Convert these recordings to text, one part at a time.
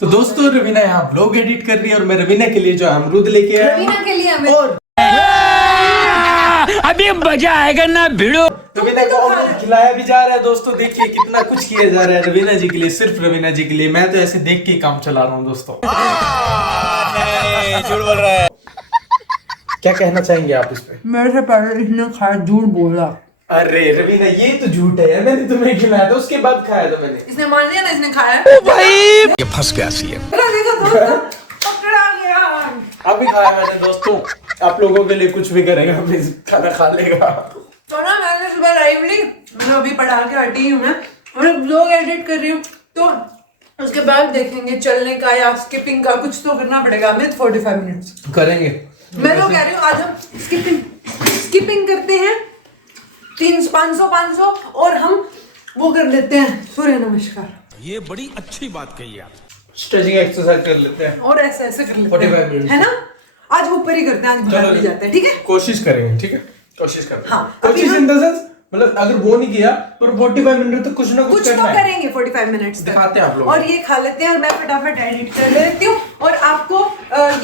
तो दोस्तों रवीना यहाँ ब्लॉग एडिट कर रही है और मैं रवीना के लिए जो अमरूद लेके आया रवीना के लिए हमें और अभी मजा आएगा ना भिड़ो। रवीना को अमरूद खिलाया भी जा रहा है। दोस्तों देखिए कितना कुछ किया जा रहा है रवीना जी के लिए, सिर्फ रवीना जी के लिए। मैं तो ऐसे देख के ही काम चला रहा हूँ दोस्तों। झूठ बोल रहा है। क्या कहना चाहेंगे आप इस पे? मेरे से पहले इसने खाया, झूठ बोला। अरे रवीना ये तो झूठ है, मैंने तुम्हें खिलाया था उसके बाद खाया था मैंने। इसने मान लिया ना, इसने खाया। भाई ये फंस गया सीएम। देखो दोस्तों, पकड़ा गया। अभी खाया मैंने दोस्तों, आप लोगों के लिए कुछ भी करेगा, खाना खा लेगा। तो ना मैंने सुबह लाइवली, मैंने अभी पढ़ा के हटी हूँ मैं ब्लॉग एडिट कर रही हूँ, तो उसके बाद देखेंगे चलने का या स्किपिंग का, कुछ तो करना पड़ेगा हमें। 45 मिनट्स करेंगे। मैं तो कह रही हूँ आज हम स्किपिंग करते हैं 500 और हम वो कर लेते हैं सूर्य नमस्कार। ये बड़ी अच्छी बात कही आप। स्ट्रेचिंग एक्सरसाइज कर लेते हैं और ऐसे कर लेते 45 मिनट है ना। आज ऊपर ही करते हैं, आज बाहर नहीं जाते हैं, ठीक है। कोशिश करेंगे, ठीक है, कोशिश करते हैं। हाँ, कोशिश इन द सेंस मतलब अगर वो नहीं किया पर 45 मिनट तक कुछ ना कुछ तो करना है। करेंगे 45 मिनट्स दिखाते हैं आप लोग। और ये खा लेते हैं और मैं फटाफट एडिट कर लेती हूँ और आपको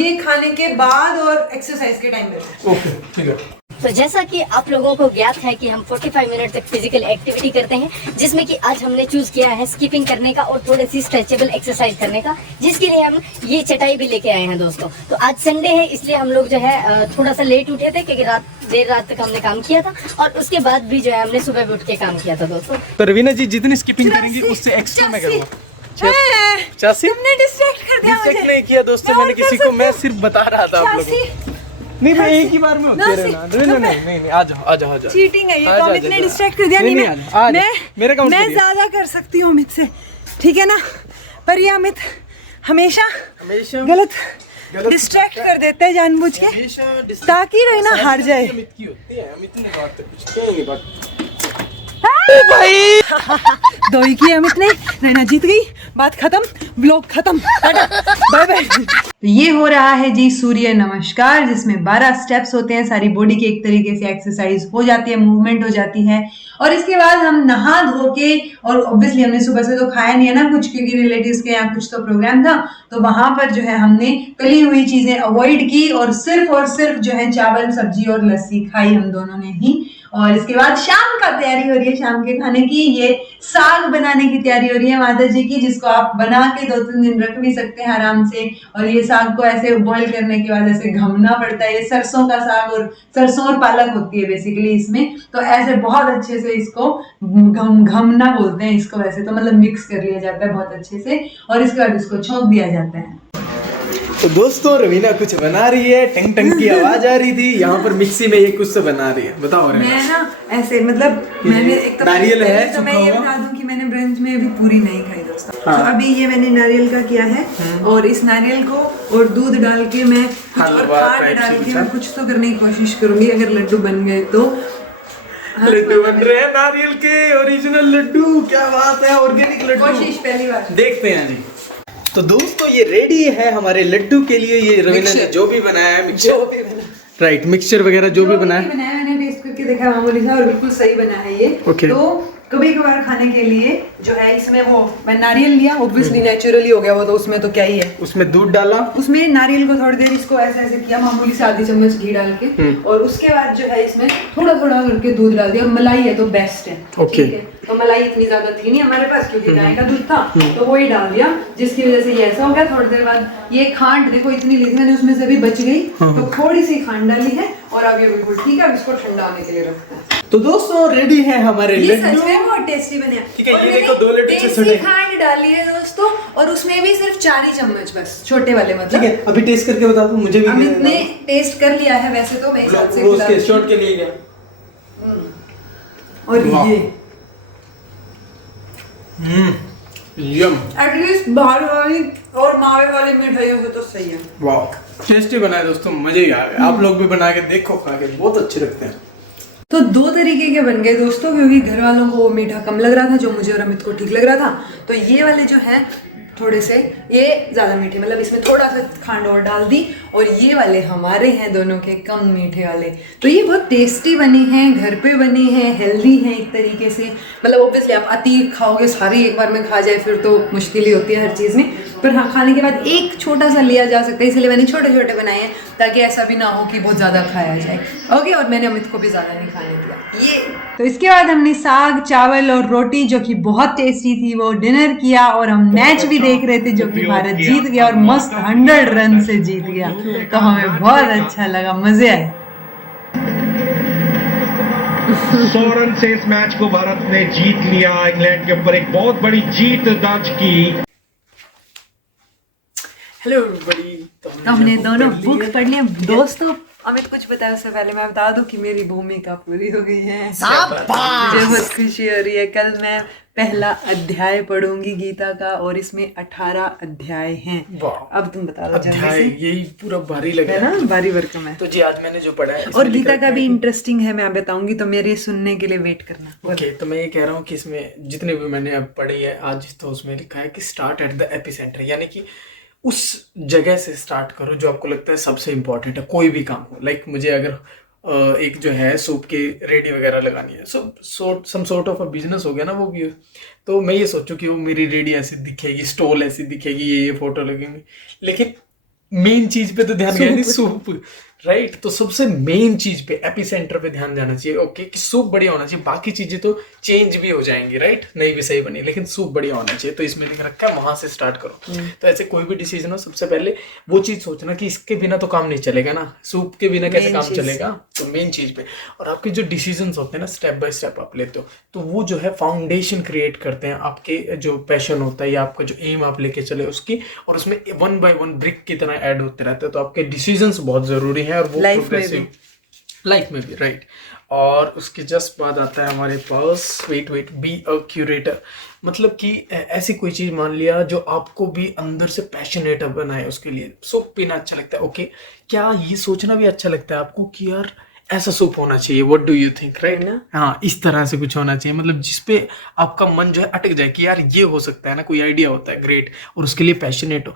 ये खाने के बाद और एक्सरसाइज के टाइम में। ओके ठीक है। तो जैसा कि आप लोगों को ज्ञात है कि हम 45 मिनट तक फिजिकल एक्टिविटी करते हैं, जिसमें कि आज हमने चूज किया है स्किपिंग करने का और थोड़ी सी स्ट्रेचेबल एक्सरसाइज करने का, जिसके लिए हम ये चटाई भी लेके आए हैं दोस्तों। तो आज संडे है, इसलिए हम लोग जो है थोड़ा सा लेट उठे थे, क्योंकि देर रात तक हमने काम किया था और उसके बाद भी जो है हमने सुबह भी उठ के काम किया था दोस्तों। तो रवीना जी जितनी स्किपिंग करेंगी उससे एक्स्ट्रा मैं करूँगा। 85 तुमने डिस्ट्रैक्ट कर दिया मुझे। नहीं किया दोस्तों मैंने किसी को, मैं सिर्फ बता रहा था आप लोगों को। नहीं मैं एक ही बार में होते रहना। नहीं आ जाओ चीटिंग है ये, तो अमित ने डिस्ट्रैक्ट कर दिया। नहीं मैं ज्यादा कर सकती हूँ अमित से, ठीक है ना। पर ये अमित हमेशा गलत डिस्ट्रैक्ट कर देते हैं जानबूझ के, ताकि रवीना हार जाए। दो ही की अमित ने, रवीना जीत गई, बात खत्म, ब्लॉग खत्म, बाय बाय। ये हो रहा है जी सूर्य नमस्कार, जिसमें 12 स्टेप्स होते हैं। सारी बॉडी की एक तरीके से एक्सरसाइज हो जाती है, मूवमेंट हो जाती है। और इसके बाद हम नहा धो के, और ऑब्वियसली हमने सुबह से तो खाया नहीं है ना कुछ, क्योंकि रिलेटिव्स के यहाँ कुछ तो प्रोग्राम था, तो वहां पर जो है हमने तली हुई चीजें अवॉइड की और सिर्फ जो है चावल सब्जी और लस्सी खाई हम दोनों ने ही। और इसके बाद शाम का तैयारी हो रही है, शाम के खाने की। ये साग बनाने की तैयारी हो रही है माता जी की, जिसको आप बना के 2-3 दिन रख भी सकते हैं आराम से। और ये साग को ऐसे बॉईल करने के बाद ऐसे घमना पड़ता है। ये सरसों का साग और सरसों और पालक होती है बेसिकली इसमें, तो ऐसे बहुत अच्छे से इसको घमना बोलते हैं इसको, वैसे तो मतलब मिक्स कर लिया जाता है बहुत अच्छे से और इसके बाद इसको छोंक दिया जाता है। तो दोस्तों रवीना कुछ बना रही है, टंग टंग की आवाज आ रही थी। यहाँ पर मिक्सी में ये कुछ तो बना रही है, बताओ रवीना। मैं ना ऐसे मतलब मैंने एक तो नारियल है, तो मैं ये बता दूं कि मैंने ब्रंच में अभी पूरी नहीं खाई दोस्तों। हाँ। तो अभी ये मैंने नारियल का किया है और इस नारियल को और दूध डाल के मैं कुछ और खांड डाल के मैं कुछ तो करने की कोशिश करूंगी, अगर लड्डू बन गए तो। लड्डू बन रहे हैं नारियल के, ओरिजिनल लड्डू, क्या बात है, ऑर्गेनिक लड्डू। कोशिश पहली बार देखते हैं जी। तो दोस्तों ये रेडी है हमारे लड्डू के लिए। ये रवीना ने जो भी बनाया है, राइट, मिक्सचर वगैरह जो भी बनाया मैंने टेस्ट करके देखा मामूली सा और बिल्कुल सही बना है ये। तो कभी कभार खाने के लिए जो है इसमें वो मैं नारियल लिया, ऑब्वियसली नेचुरली हो गया वो, तो उसमें तो क्या ही है, उसमें दूध डाला, उसमें नारियल को थोड़ी देर इसको ऐसे ऐसे किया मामूली से, आधी चम्मच घी डाल के, और उसके बाद जो है इसमें थोड़ा थोड़ा करके दूध डाल दिया। और मलाई है तो बेस्ट है, ठीक है। तो मलाई इतनी ज्यादा थी नहीं हमारे पास क्योंकि गाय का दूध था, तो वो ही डाल दिया, जिसकी वजह से ये ऐसा हो गया। थोड़ी देर बाद ये खांड देखो इतनी ली थी मैंने, उसमें से भी बच गई, तो थोड़ी सी खांड डाली है और अब ये बिल्कुल ठीक है। अब इसको ठंडा होने के लिए रखते हैं। तो दोस्तों रेडी है हमारे ये लड्डू। सच में बहुत टेस्टी बने हैं। ठीक है, ये देखो 2 लड्डू छोटे-छोटे खांड डाली है दोस्तों, और उसमें भी सिर्फ 4 ही चम्मच बस, छोटे वाले मतलब। ठीक है, अभी टेस्ट करके बता दो मुझे भी। अमित ने टेस्ट कर लिया है वैसे तो, मैं हिसाब से उसके शॉट के लिए गया। और ये यम, एटलीस्ट बाहर वाली और मावे वाली मिठाइयों से तो सही है। वाह टेस्टी बना है दोस्तों, मजे ही आ गए। आप लोग भी बना के देखो, खा के बहुत अच्छे लगते हैं। तो 2 तरीके के बन गए दोस्तों, क्योंकि घर वालों को मीठा कम लग रहा था, जो मुझे और अमित को ठीक लग रहा था। तो ये वाले जो है थोड़े से ये ज्यादा मीठे, मतलब इसमें थोड़ा सा खांड और डाल दी, और ये वाले हमारे हैं दोनों के कम मीठे वाले। तो ये बहुत टेस्टी बने हैं, घर पे बने हैं, हेल्दी हैं एक तरीके से। मतलब ऑब्वियसली आप अति खाओगे, सारी एक बार में खा जाए फिर तो मुश्किल ही होती है हर चीज़ में। पर हाँ, खाने के बाद एक छोटा सा लिया जा सकता है, इसलिए मैंने छोटे छोटे बनाए हैं ताकि ऐसा भी ना हो कि बहुत ज़्यादा खाया जाए। ओके, और मैंने अमित को भी ज़्यादा नहीं खाने दिया। ये तो इसके बाद हमने साग, चावल और रोटी, जो कि बहुत टेस्टी थी, वो डिनर किया। और हम मैच भी देख रहे थे, जो कि भारत जीत गया और मस्त 100 रन से जीत गया। तो हमें बहुत अच्छा लगा, मजे आए। 100 रन से इस मैच को भारत ने जीत लिया, इंग्लैंड के ऊपर एक बहुत बड़ी जीत दर्ज की। Hello everybody. तो हमने दोनों बुक पढ़ लिया। दोस्तों, अमित कुछ बताया उससे पहले मैं बता दूं कि मेरी भूमिका पूरी हो गई है। मुझे बहुत खुशी हो रही है। कल मैं पहला अध्याय पढ़ूंगी गीता का, और इसमें 18 अध्याय हैं। अब तुम बता दो जल्दी से। यही पूरा भारी लग है रहा है ना, भारी भरकम है। तो जी आज मैंने जो पढ़ा है और गीता का भी इंटरेस्टिंग है, मैं बताऊंगी, तो मेरे सुनने के लिए वेट करना। ओके, तो मैं ये कह रहा हूँ कि इसमें जितने भी मैंने अब पढ़ी है आज, तो उसमें लिखा है कि स्टार्ट एट द एपिसेंटर, यानी कि उस जगह से स्टार्ट करो जो आपको लगता है सबसे इम्पोर्टेंट है, कोई भी काम हो। लाइक मुझे अगर एक जो है सूप की रेडी वगैरह लगानी है, some sort of a business हो गया ना वो भी, तो मैं ये सोचूं कि वो मेरी रेडी ऐसी दिखेगी, स्टॉल ऐसी दिखेगी, ये फोटो लगेंगे, लेकिन मेन चीज पे तो ध्यान गया नहीं, सूप, राइट। तो सबसे मेन चीज पे, एपी सेंटर पे ध्यान जाना चाहिए। ओके, कि सूप बढ़िया होना चाहिए, बाकी चीजें तो चेंज भी हो जाएंगी, राइट, नहीं भी सही बनी, लेकिन सूप बढ़िया होना चाहिए। तो इसमें लिख रखा है वहां से स्टार्ट करो। तो ऐसे कोई भी डिसीजन हो, सबसे पहले वो चीज सोचना कि इसके बिना तो काम नहीं चलेगा ना, सूप के बिना कैसे काम चलेगा। तो मेन चीज पे, और आपके जो डिसीजन होते हैं ना, स्टेप बाय स्टेप आप लेते हो, तो वो जो है फाउंडेशन क्रिएट करते हैं आपके जो पैशन होता है या आपका जो एम आप लेके चले उसकी, और उसमें 1 बाय 1 ब्रिक की तरह ऐड होते रहते हैं। तो आपके डिसीजंस बहुत जरूरी हैं, और वो लाइफ में भी, राइट। और उसके जस्ट बाद आता है हमारे पास वेट बी अ क्यूरेटर, मतलब कि ऐसी कोई चीज मान लिया जो आपको भी अंदर से पैशनेट बनाए, उसके लिए सूप पीना अच्छा लगता है। ओके, क्या ये सोचना भी अच्छा लगता है आपको कि यार ऐसा सूप होना चाहिए, what do you think, right ना। हाँ, इस तरह से कुछ होना चाहिए, मतलब जिसपे आपका मन जो है अटक जाए कि यार ये हो सकता है ना, कोई आइडिया होता है ग्रेट, और उसके लिए पैशनेट हो,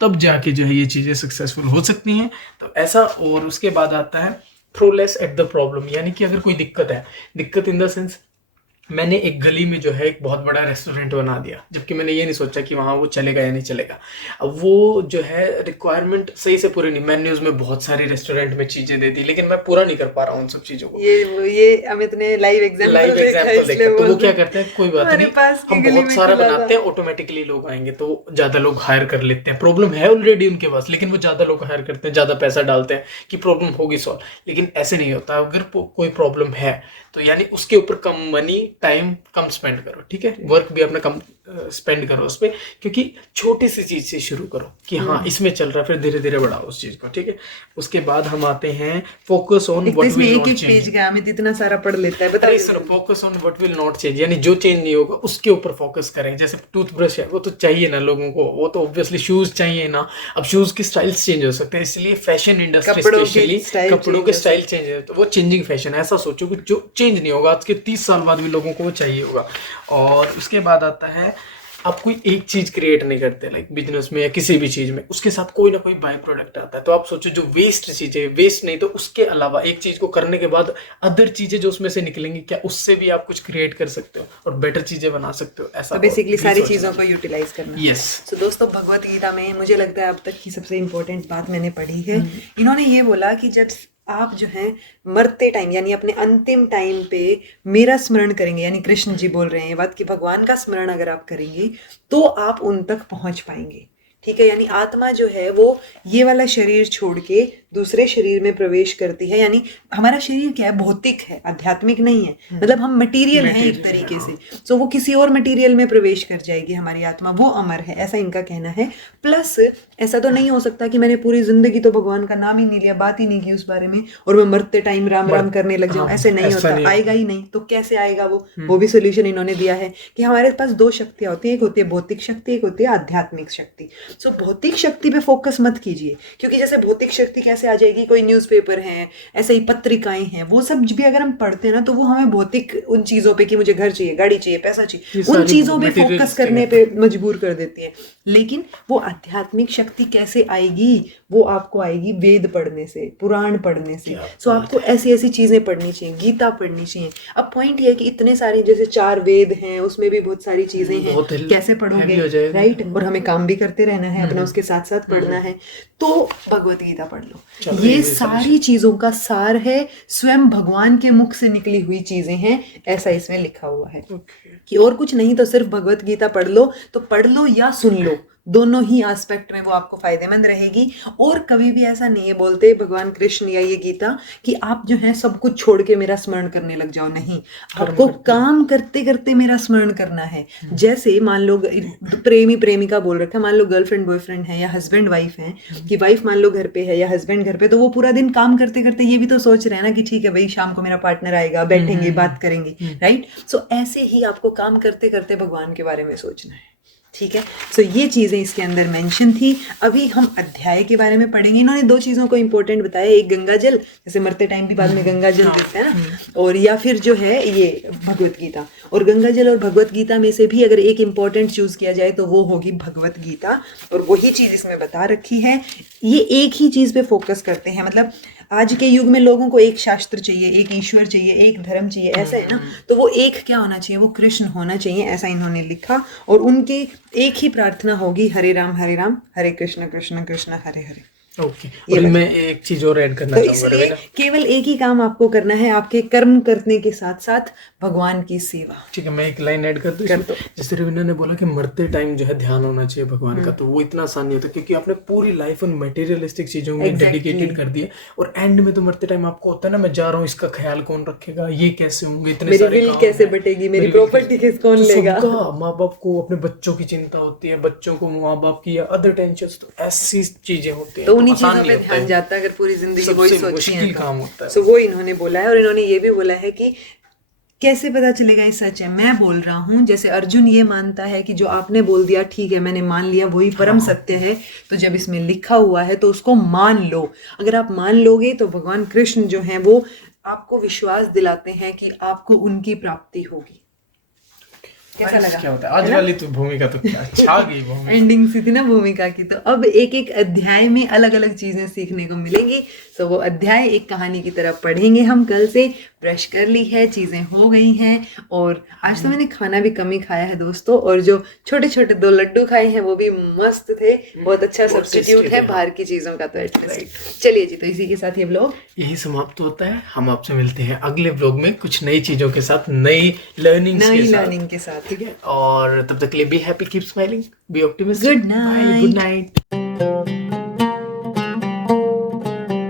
तब जाके जो है ये चीजें सक्सेसफुल हो सकती हैं। तो ऐसा। और उसके बाद आता है throw less at the problem, यानी कि अगर कोई दिक्कत है, दिक्कत इन द सेंस, मैंने एक गली में जो है एक बहुत बड़ा रेस्टोरेंट बना दिया, जबकि मैंने ये नहीं सोचा कि वहाँ वो चलेगा या नहीं चलेगा। अब वो जो है रिक्वायरमेंट सही से पूरी नहीं, मेन्यूज में बहुत सारी रेस्टोरेंट में चीजें दे दी, लेकिन मैं पूरा नहीं कर पा रहा हूँ उन सब चीजों को। ये अमित ने लाइव एग्जांपल देखा, तो वो क्या करते हैं, कोई बात नहीं, हम बहुत सारा बनाते हैं, ऑटोमेटिकली लोग आएंगे तो ज्यादा लोग हायर कर लेते हैं। प्रॉब्लम है ऑलरेडी उनके पास, लेकिन वो ज्यादा लोग हायर करते हैं, ज्यादा पैसा डालते हैं कि प्रॉब्लम होगी सॉल्व। लेकिन ऐसे नहीं होता, अगर कोई प्रॉब्लम है तो यानी उसके ऊपर कम मनी, टाइम कम स्पेंड करो, ठीक है, वर्क भी अपना कम स्पेंड करो उस पर, क्योंकि छोटी सी चीज से शुरू करो कि हाँ इसमें चल रहा है, फिर धीरे धीरे बढ़ाओ उस चीज को, ठीक है। उसके बाद हम आते हैं focus on what will not change. Page का अमित इतना सारा पढ़ लेता है, बताइए sir. Focus on what will not change, यानी जो चेंज नहीं होगा उसके ऊपर फोकस करें। जैसे टूथब्रश है, वो तो चाहिए ना लोगों को, वो तो ऑब्वियसली शूज चाहिए ना। अब शूज के स्टाइल्स चेंज हो सकते हैं, इसलिए फैशन इंडस्ट्री स्पेशली कपड़ों के स्टाइल चेंज है, तो वो चेंजिंग फैशन है। ऐसा सोचो कि जो चेंज नहीं होगा आज के 30 साल बाद भी लोगों को वो चाहिए होगा। और उसके बाद आता है, आप कोई एक चीज क्रिएट नहीं करते, लाइक बिजनेस में या किसी भी चीज में, उसके साथ कोई ना कोई बाय प्रोडक्ट आता है। तो आप सोचो जो वेस्ट चीजें, वेस्ट नहीं तो उसके अलावा एक चीज को करने के बाद अदर चीजें जो उसमें से निकलेंगी, क्या उससे भी आप कुछ क्रिएट कर सकते हो और बेटर चीजें बना सकते हो। ऐसा बेसिकली सारी चीजों को यूटिलाइज करना। यस। तो दोस्तों, भगवत गीता में मुझे लगता है अब तक की सबसे इम्पोर्टेंट बात मैंने पढ़ी है। इन्होंने ये बोला कि जब आप जो है मरते टाइम, यानी अपने अंतिम टाइम पे मेरा स्मरण करेंगे, यानी कृष्ण जी बोल रहे हैं ये बात कि भगवान का स्मरण अगर आप करेंगे तो आप उन तक पहुंच पाएंगे, ठीक है। यानी आत्मा जो है वो ये वाला शरीर छोड़ के दूसरे शरीर में प्रवेश करती है। यानी हमारा शरीर क्या है, भौतिक है, आध्यात्मिक नहीं है, मतलब हम मटेरियल हैं एक तरीके से। तो वो किसी और मटेरियल में प्रवेश कर जाएगी हमारी आत्मा, वो अमर है, ऐसा इनका कहना है। प्लस ऐसा तो नहीं हो सकता कि मैंने पूरी जिंदगी तो भगवान का नाम ही नहीं लिया, बात ही नहीं की उस बारे में, और मैं मरते टाइम राम राम करने लग जाऊं, ऐसे नहीं होता, आएगा ही नहीं। तो कैसे आएगा वो भी सोल्यूशन इन्होंने दिया है कि हमारे पास 2 शक्तियां होती है, एक होती है भौतिक शक्ति, एक होती है आध्यात्मिक शक्ति। सो भौतिक शक्ति पे फोकस मत कीजिए, क्योंकि जैसे भौतिक शक्ति कैसे ऐसे आ जाएगी, कोई न्यूज़पेपर है, ऐसे ही पत्रिकाएं हैं, वो सब भी अगर हम पढ़ते हैं ना तो वो हमें भौतिक उन चीज़ों पे कि मुझे घर चाहिए, गाड़ी चाहिए, पैसा चाहिए, उन चीज़ों पे फोकस करने पे मजबूर कर देती है। लेकिन वो आध्यात्मिक शक्ति कैसे आएगी? वो आपको आएगी वेद पढ़ने से, पुराण पढ़ने से। सो आपको ऐसी ऐसी चीज़ें पढ़नी चाहिए, गीता पढ़नी चाहिए। अब पॉइंट ये है कि इतने सारे जैसे 4 वेद हैं, उसमें भी बहुत सारी चीज़ें हैं, कैसे पढ़ोगे, राइट? और हमें काम भी करते रहना है अपना, उसके साथ साथ पढ़ना है। तो भगवत गीता पढ़ लो, ये सारी चीज़ों का सार है, स्वयं भगवान के मुख से निकली हुई चीज़ें हैं, ऐसा इसमें लिखा हुआ है कि और कुछ नहीं तो सिर्फ भगवत गीता पढ़ लो, तो पढ़ लो या सुन लो, दोनों ही एस्पेक्ट में वो आपको फायदेमंद रहेगी। और कभी भी ऐसा नहीं है, बोलते भगवान कृष्ण या ये गीता कि आप जो है सब कुछ छोड़ के मेरा स्मरण करने लग जाओ, नहीं, आपको काम करते करते मेरा स्मरण करना है। जैसे मान लो प्रेमी प्रेमिका बोल रखा है, मान लो गर्लफ्रेंड बॉयफ्रेंड है या हस्बैंड वाइफ है, कि वाइफ मान लो घर पे है या हस्बैंड घर पे, तो वो पूरा दिन काम करते करते ये भी तो सोच रहे हैं ना कि ठीक है भाई शाम को मेरा पार्टनर आएगा, बैठेंगे, बात करेंगे, राइट? सो ऐसे ही आपको काम करते करते भगवान के बारे में सोचना है, ठीक है? सो ये चीज़ें इसके अंदर मेंशन थी। अभी हम अध्याय के बारे में पढ़ेंगे। इन्होंने 2 चीज़ों को इंपॉर्टेंट बताया, एक गंगा जल, जैसे मरते टाइम भी बाद में गंगा जल देते हैं ना, और या फिर जो है ये भगवत गीता। और गंगा जल और भगवत गीता में से भी अगर एक इंपॉर्टेंट चूज़ किया जाए तो वो होगी भगवत गीता, और वही चीज़ इसमें बता रखी है। ये एक ही चीज़ पे फोकस करते हैं, मतलब आज के युग में लोगों को एक शास्त्र चाहिए, एक ईश्वर चाहिए, एक धर्म चाहिए, ऐसा है ना? तो वो एक क्या होना चाहिए? वो कृष्ण होना चाहिए, ऐसा इन्होंने लिखा। और उनकी एक ही प्रार्थना होगी, हरे राम हरे कृष्ण कृष्ण कृष्ण हरे हरे। ओके, और मैं एक चीज और ऐड करना तो चाहूंगा इसलिए केवल एक ही काम आपको करना है, आपके कर्म करने के साथ साथ भगवान की सेवा। ठीक है, मैं एक लाइन ऐड कर दूं इसमें। जैसे रवीना ने बोला कि मरते टाइम जो है ध्यान होना चाहिए भगवान का, तो वो इतना आसान नहीं होता, क्योंकि आपने पूरी लाइफ उन मटेरियलिस्टिक चीजों में डेडिकेटेड कर दिया, और एंड में तो मरते टाइम आपको होता है ना, मैं जा रहा हूँ, इसका ख्याल कौन रखेगा, ये कैसे होंगे, इतने मेरी सारे विल काम कैसे हैं, बटेगी, मेरी प्रॉपर्टी किस कौन लेगा। माँ बाप को अपने बच्चों की चिंता होती है, बच्चों को माँ बाप की या अदर टेंशन, तो ऐसी चीजें होती है, तो उन्हीं चीजों पे ध्यान जाता है अगर पूरी जिंदगी वही सोची है तो। काम होता है। सो वो इन्होंने बोला है। और इन्होंने ये भी बोला है कि कैसे पता चलेगा ये सच है? मैं बोल रहा हूँ, जैसे अर्जुन ये मानता है कि जो आपने बोल दिया ठीक है, मैंने मान लिया, वही परम सत्य है, तो जब इसमें लिखा हुआ है तो उसको मान लो। अगर आप मान लोगे तो भगवान कृष्ण जो हैं वो आपको विश्वास दिलाते हैं कि आपको उनकी प्राप्ति होगी। कैसा लगा? क्या होता है आज वाली तो भूमिका तो क्या अच्छा गई भूमिका, एंडिंग सी थी ना भूमिका की। तो अब एक एक अध्याय में अलग अलग चीजें सीखने को मिलेंगी। तो वो अध्याय एक कहानी की तरह पढ़ेंगे हम। कल से ब्रश कर ली है, चीजें हो गई हैं, और आज तो मैंने खाना भी कम ही खाया है दोस्तों, और जो छोटे छोटे 2 लड्डू खाए हैं वो भी मस्त थे, बहुत अच्छा सब्स्टिट्यूट है बाहर की चीजों का। तो एटलीस्ट चलिए जी, तो इसी के साथ ये ब्लॉग यही समाप्त होता है। हम आपसे मिलते हैं अगले ब्लॉग में कुछ नई चीजों के साथ, नई लर्निंग के साथ। ठीक है, और तब तक के लिए be happy, keep smiling, be optimistic, good night. Good night.